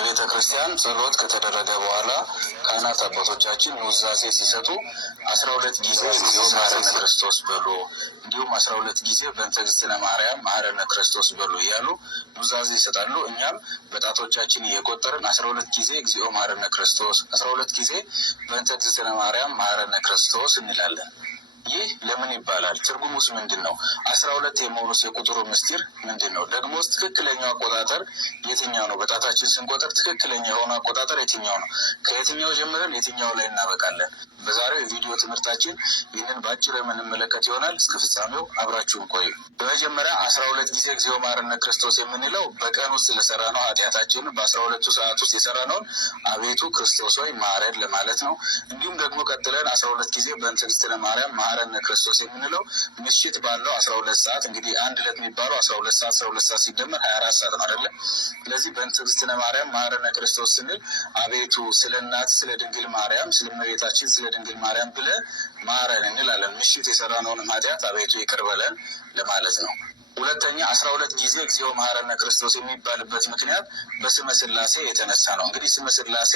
በቤተ ክርስቲያን ጸሎት ከተደረገ በኋላ ካህናት አባቶቻችን ኑዛዜ ሲሰጡ 12 ጊዜ እግዚኦ መሐረነ ክርስቶስ በሉ፣ እንዲሁም 12 ጊዜ በእንተ እግዝእትነ ማርያም መሐረነ ክርስቶስ በሉ እያሉ ኑዛዜ ይሰጣሉ። እኛም በጣቶቻችን እየቆጠርን 12 ጊዜ እግዚኦ መሐረነ ክርስቶስ፣ 12 ጊዜ በእንተ እግዝእትነ ማርያም መሐረነ ክርስቶስ እንላለን። ይህ ለምን ይባላል? ትርጉሙስ ምንድን ነው? 12 የመሆኑስ የቁጥሩ ምስጢር ምንድን ነው? ደግሞስ ትክክለኛው አቆጣጠር የትኛው ነው? በጣታችን ስንቆጥር ትክክለኛ የሆነ አቆጣጠር የትኛው ነው? ከየትኛው ጀምረን የትኛው ላይ እናበቃለን? በዛሬው የቪዲዮ ትምህርታችን ይህንን በአጭሩ የምንመለከት ይሆናል። እስከ ፍጻሜው አብራችሁን ቆዩ። በመጀመሪያ 12 ጊዜ እግዚኦ መሐረነ ክርስቶስ የምንለው በቀን ውስጥ ለሰራነው ኃጢአታችንን በ12ቱ ሰዓት ውስጥ የሰራነውን አቤቱ ክርስቶስ ሆይ ማረን ለማለት ነው። እንዲሁም ደግሞ ቀጥለን 12 ጊዜ በእንተ እግዝእትነ ማርያም መሐረነ ክርስቶስ የምንለው ምሽት ባለው 12 ሰዓት እንግዲህ አንድ ዕለት የሚባለው 12 ሰዓት ሲደመር 24 ሰዓት ነው አይደለም። ስለዚህ በእንተ እግዝእትነ ማርያም መሐረነ ክርስቶስ ስንል አቤቱ ስለ እናት ስለ ድንግል ማርያም ስለ እመቤታችን ስለ ድንግል ማርያም ብለ ማረን እንላለን። ምሽት የሰራነውን ኃጢአት አቤቱ ይቅር በለን ለማለት ነው። ሁለተኛ 12 ጊዜ እግዚኦ መሐረነ ክርስቶስ የሚባልበት ምክንያት በስመ ሥላሴ የተነሳ ነው። እንግዲህ ስመ ሥላሴ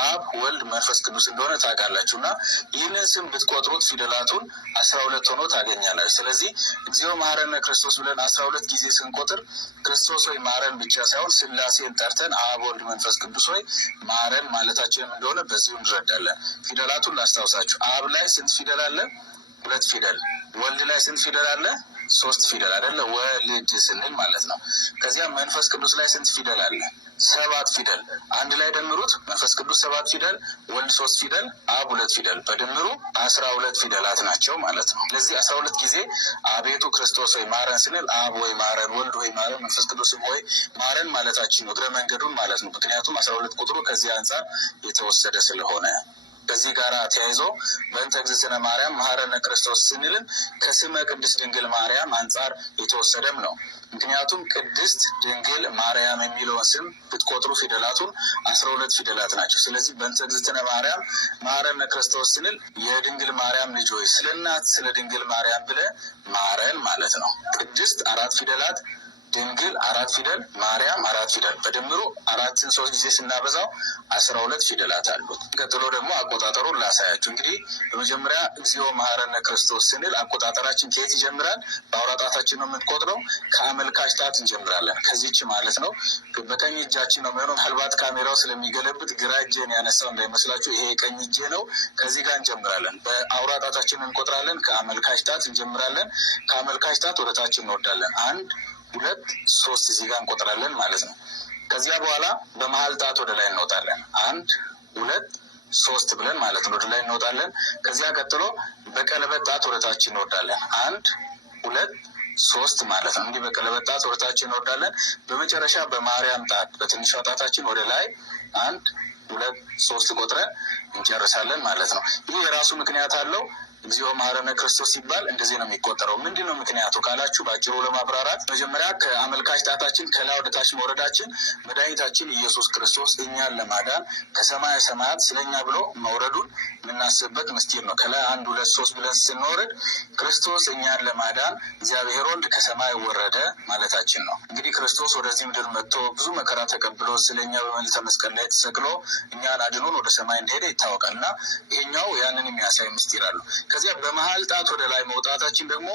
አብ ወልድ መንፈስ ቅዱስ እንደሆነ ታውቃላችሁ እና ይህንን ስም ብትቆጥሩት ፊደላቱን 12 ሆኖ ታገኛላችሁ። ስለዚህ እግዚኦ መሐረነ ክርስቶስ ብለን 12 ጊዜ ስንቆጥር ክርስቶስ ሆይ ማረን ብቻ ሳይሆን ሥላሴን ጠርተን አብ ወልድ መንፈስ ቅዱስ ሆይ ማረን ማለታችንም እንደሆነ በዚሁ እንረዳለን። ፊደላቱን ላስታውሳችሁ። አብ ላይ ስንት ፊደል አለ? 2 ፊደል። ወልድ ላይ ስንት ፊደል አለ? 3 ፊደል አይደለ? ወልድ ስንል ማለት ነው። ከዚያ መንፈስ ቅዱስ ላይ ስንት ፊደል አለ? 7 ፊደል። አንድ ላይ ደምሩት። መንፈስ ቅዱስ 7 ፊደል፣ ወልድ 3 ፊደል፣ አብ 2 ፊደል፣ በድምሩ 12 ፊደላት ናቸው ማለት ነው። ስለዚህ 12 ጊዜ አቤቱ ክርስቶስ ሆይ ማረን ስንል አብ ሆይ ማረን፣ ወልድ ሆይ ማረን፣ መንፈስ ቅዱስም ሆይ ማረን ማለታችን ነው። እግረ መንገዱን ማለት ነው። ምክንያቱም 12 ቁጥሩ ከዚህ አንጻር የተወሰደ ስለሆነ። ከዚህ ጋር ተያይዞ በእንተ እግዝእትነ ማርያም መሐረነ ክርስቶስ ስንልም ከስመ ቅድስት ድንግል ማርያም አንጻር የተወሰደም ነው። ምክንያቱም ቅድስት ድንግል ማርያም የሚለውን ስም ብትቆጥሩ ፊደላቱን 12 ፊደላት ናቸው። ስለዚህ በእንተ እግዝእትነ ማርያም መሐረነ ክርስቶስ ስንል የድንግል ማርያም ልጅ ሆይ ስለ እናት ስለ ድንግል ማርያም ብለ ማረን ማለት ነው። ቅድስት 4 ፊደላት፣ ድንግል 4 ፊደል፣ ማርያም 4 ፊደል፣ በድምሩ 4ን 3 ጊዜ ስናበዛው 12 ፊደላት አሉት። ቀጥሎ ደግሞ አቆጣጠሩን ላሳያችሁ። እንግዲህ በመጀመሪያ እግዚኦ መሐረነ ክርስቶስ ስንል አቆጣጠራችን ከየት ይጀምራል? በአውራ ጣታችን ነው የምንቆጥረው። ከአመልካች ጣት እንጀምራለን። ከዚች ማለት ነው። በቀኝ እጃችን ነው የሚሆነው። ምናልባት ካሜራው ስለሚገለብጥ ግራ እጄን ያነሳው እንዳይመስላችሁ፣ ይሄ የቀኝ እጄ ነው። ከዚህ ጋር እንጀምራለን። በአውራ ጣታችን እንቆጥራለን። ከአመልካች ጣት እንጀምራለን። ከአመልካች ጣት ወደ ታች እንወርዳለን። 1 2 3 እዚህ ጋር እንቆጥራለን ማለት ነው። ከዚያ በኋላ በመሀል ጣት ወደ ላይ እንወጣለን። 1 2 3 ብለን ማለት ነው ወደ ላይ እንወጣለን። ከዚያ ቀጥሎ በቀለበት ጣት ወደ ታች እንወርዳለን። 1 2 3 ማለት ነው። እንዲህ በቀለበት ጣት ወደ ታች እንወርዳለን። በመጨረሻ በማርያም ጣት በትንሿ ጣታችን ወደ ላይ 1 2 3 ቆጥረን እንጨርሳለን ማለት ነው። ይህ የራሱ ምክንያት አለው። እግዚኦ መሐረነ ክርስቶስ ሲባል እንደዚህ ነው የሚቆጠረው። ምንድን ነው ምክንያቱ ካላችሁ በአጭሩ ለማብራራት መጀመሪያ ከአመልካች ጣታችን ከላይ ወደ ታች መውረዳችን መድኃኒታችን ኢየሱስ ክርስቶስ እኛን ለማዳን ከሰማየ ሰማያት ስለኛ ብሎ መውረዱን የምናስብበት ምስጢር ነው። ከላይ 1 2 3 ብለን ስንወርድ ክርስቶስ እኛን ለማዳን እግዚአብሔር ወልድ ከሰማይ ወረደ ማለታችን ነው። እንግዲህ ክርስቶስ ወደዚህ ምድር መጥቶ ብዙ መከራ ተቀብሎ ስለኛ በመልዕልተ መስቀል ላይ ተሰቅሎ እኛን አድኖን ወደ ሰማይ እንደሄደ ይታወቃል እና ይሄኛው ያንን የሚያሳይ ምስጢር አለው። ከዚያ በመሀል ጣት ወደ ላይ መውጣታችን ደግሞ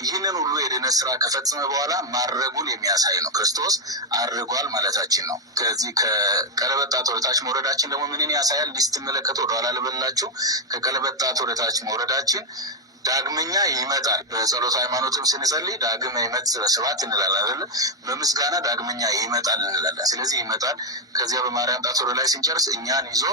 ይህንን ሁሉ የድነት ስራ ከፈጸመ በኋላ ማድረጉን የሚያሳይ ነው። ክርስቶስ አድርጓል ማለታችን ነው። ከዚህ ከቀለበት ጣት ወደ ታች መውረዳችን ደግሞ ምንን ያሳያል? ስትመለከቱ ወደኋላ ልበላችሁ። ከቀለበት ጣት ወደ ታች መውረዳችን ዳግመኛ ይመጣል። በጸሎት ሃይማኖትም ስንጸልይ ዳግመ ይመጽእ በስብሐት እንላለን አይደል? በምስጋና ዳግመኛ ይመጣል እንላለን። ስለዚህ ይመጣል። ከዚያ በማርያም ጣት ወደ ላይ ስንጨርስ እኛን ይዞ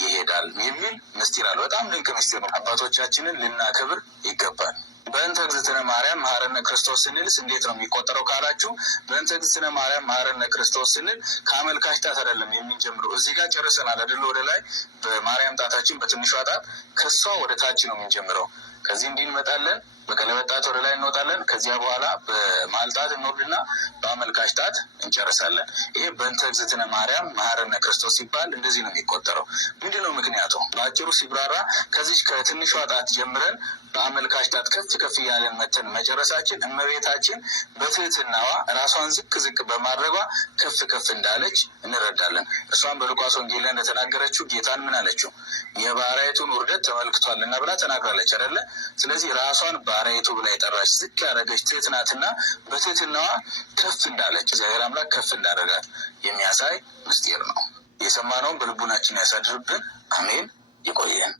ይሄዳል የሚል ምስጢር አለ። በጣም ድንቅ ምስጢር ነው። አባቶቻችንን ልናከብር ይገባል። በእንተ እግዝእትነ ማርያም መሐረነ ክርስቶስ ስንልስ እንዴት ነው የሚቆጠረው ካላችሁ፣ በእንተ እግዝእትነ ማርያም መሐረነ ክርስቶስ ስንል ከአመልካች ጣት አይደለም የምንጀምረው። እዚህ ጋር ጨርሰናል አይደል? ወደ ላይ በማርያም ጣታችን በትንሿ ጣት ከሷ ወደ ታች ነው የምንጀምረው። ከዚህ እንዲህ እንመጣለን። በቀለበት ጣት ወደ ላይ እንወጣለን። ከዚያ በኋላ በመሀል ጣት እንወርድና በአመልካች ጣት እንጨርሳለን። ይሄ በእንተ እግዝእትነ ማርያም መሐረነ ክርስቶስ ሲባል እንደዚህ ነው የሚቆጠረው። ምንድነው ምክንያቱ? በአጭሩ ሲብራራ ከዚች ከትንሿ ጣት ጀምረን በአመልካች ጣት ከፍ ከፍ እያለን መተን መጨረሳችን እመቤታችን በትህትናዋ ራሷን ዝቅ ዝቅ በማድረጓ ከፍ ከፍ እንዳለች እንረዳለን። እርሷን በሉቃስ ወንጌል ላይ እንደተናገረችው ጌታን ምን አለችው? የባሪያይቱን ውርደት ተመልክቷልና ብላ ተናግራለች አይደለ? ስለዚህ ራሷን ባሪያይቱ ብላ የጠራች ዝቅ ያደረገች ትህት ናትና በትህትናዋ ከፍ እንዳለች እግዚአብሔር አምላክ ከፍ እንዳደረጋት የሚያሳይ ምስጢር ነው። የሰማነውን በልቡናችን ያሳድርብን። አሜን። ይቆየን።